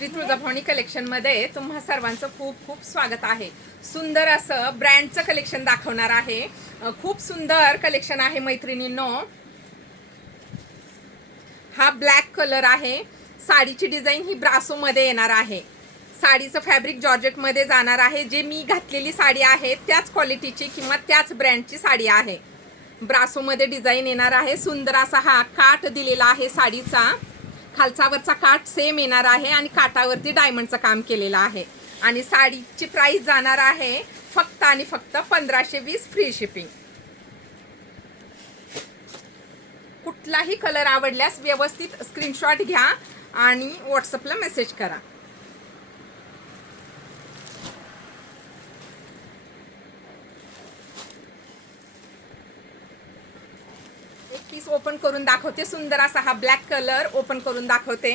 श्री तुळजाभवानी कलेक्शनमध्ये तुम्हा सर्वांचं खूप खूप स्वागत आहे। सुंदर असं ब्रँडचं कलेक्शन दाखवणार आहे। खूप सुंदर कलेक्शन आहे मैत्रिणींनो। हा ब्लॅक कलर आहे। साडीची डिझाइन ही ब्रासोमध्ये येणार आहे। साडीचं फॅब्रिक जॉर्जेटमध्ये जाणार आहे। जे मी घातलेली साडी आहे त्याच क्वालिटीची किंवा त्याच ब्रँडची साडी आहे। ब्रासोमध्ये डिझाइन येणार आहे। सुंदर असा हा काठ दिलेला आहे साडीचा। खालचावरचा काठ सेम येणार आहे आणि काठावरती डायमंडचं काम केलेलं आहे आणि साडीची प्राइस जाणार आहे फक्त आणि फक्त 1520 फ्री शिपिंग। कुठलाही कलर आवडल्यास व्यवस्थित स्क्रीनशॉट घ्या आणि व्हॉट्सअपला मेसेज करा। एक पीस ओपन करून दाखवते। सुंदर असा हा ब्लॅक कलर ओपन करून दाखवते।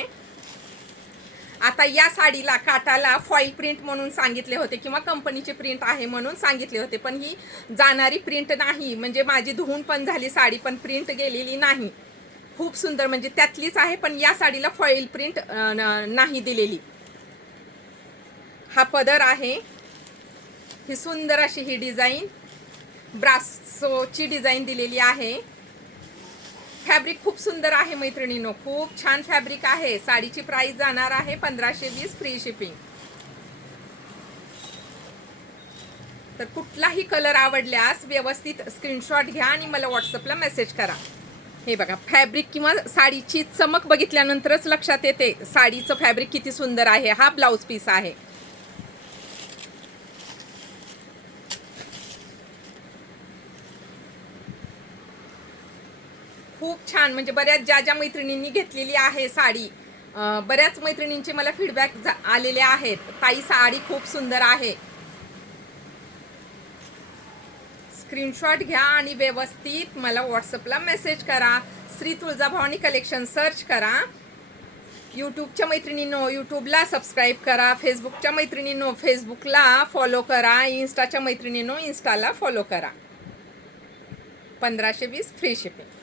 आता या साडीला काठाला फॉईल प्रिंट म्हणून सांगितले होते किंवा कंपनीची प्रिंट आहे म्हणून सांगितले होते, पण ही जाणारी प्रिंट नाही। म्हणजे माझी धुवून पण झाली साडी पण प्रिंट गेलेली नाही। खूप सुंदर म्हणजे त्यातलीच आहे, पण या साडीला फॉईल प्रिंट नाही दिलेली। हा पदर आहे। ही सुंदर अशी ही डिझाइन ब्रासोची डिझाइन दिलेली आहे। फॅब्रिक खूप सुंदर आहे मैत्रिणींनो, खूप छान फॅब्रिक आहे। साडीची प्राइस जाणार आहे 1520 फ्री शिपिंग। तर कुठलाही कलर आवडल्यास व्यवस्थित स्क्रीनशॉट घ्या आणि मला व्हॉट्सअपला मेसेज करा। हे बघा, फॅब्रिक किंवा साडीची चमक बघितल्यानंतरच लक्षात येते साडीचं फॅब्रिक किती सुंदर आहे। हा ब्लाउज पीस आहे। खूप छान म्हणजे बऱ्याच ज्या मैत्रिणींनी घेतलेली आहे साडी, बऱ्याच मैत्रिणींचे मला फीडबॅक आलेले आहेत, ताई साडी खूप सुंदर आहे। स्क्रीनशॉट घ्या आणि व्यवस्थित मला व्हॉट्सअपला मेसेज करा। श्री तुळजाभवानी कलेक्शन सर्च करा। यूट्यूबच्या मैत्रिणींनो यूट्यूबला सबस्क्राईब करा। फेसबुकच्या मैत्रिणींनो फेसबुकला फॉलो करा। इन्स्टाच्या मैत्रिणींनो इन्स्टाला फॉलो करा। 1520 फ्री शिपिंग।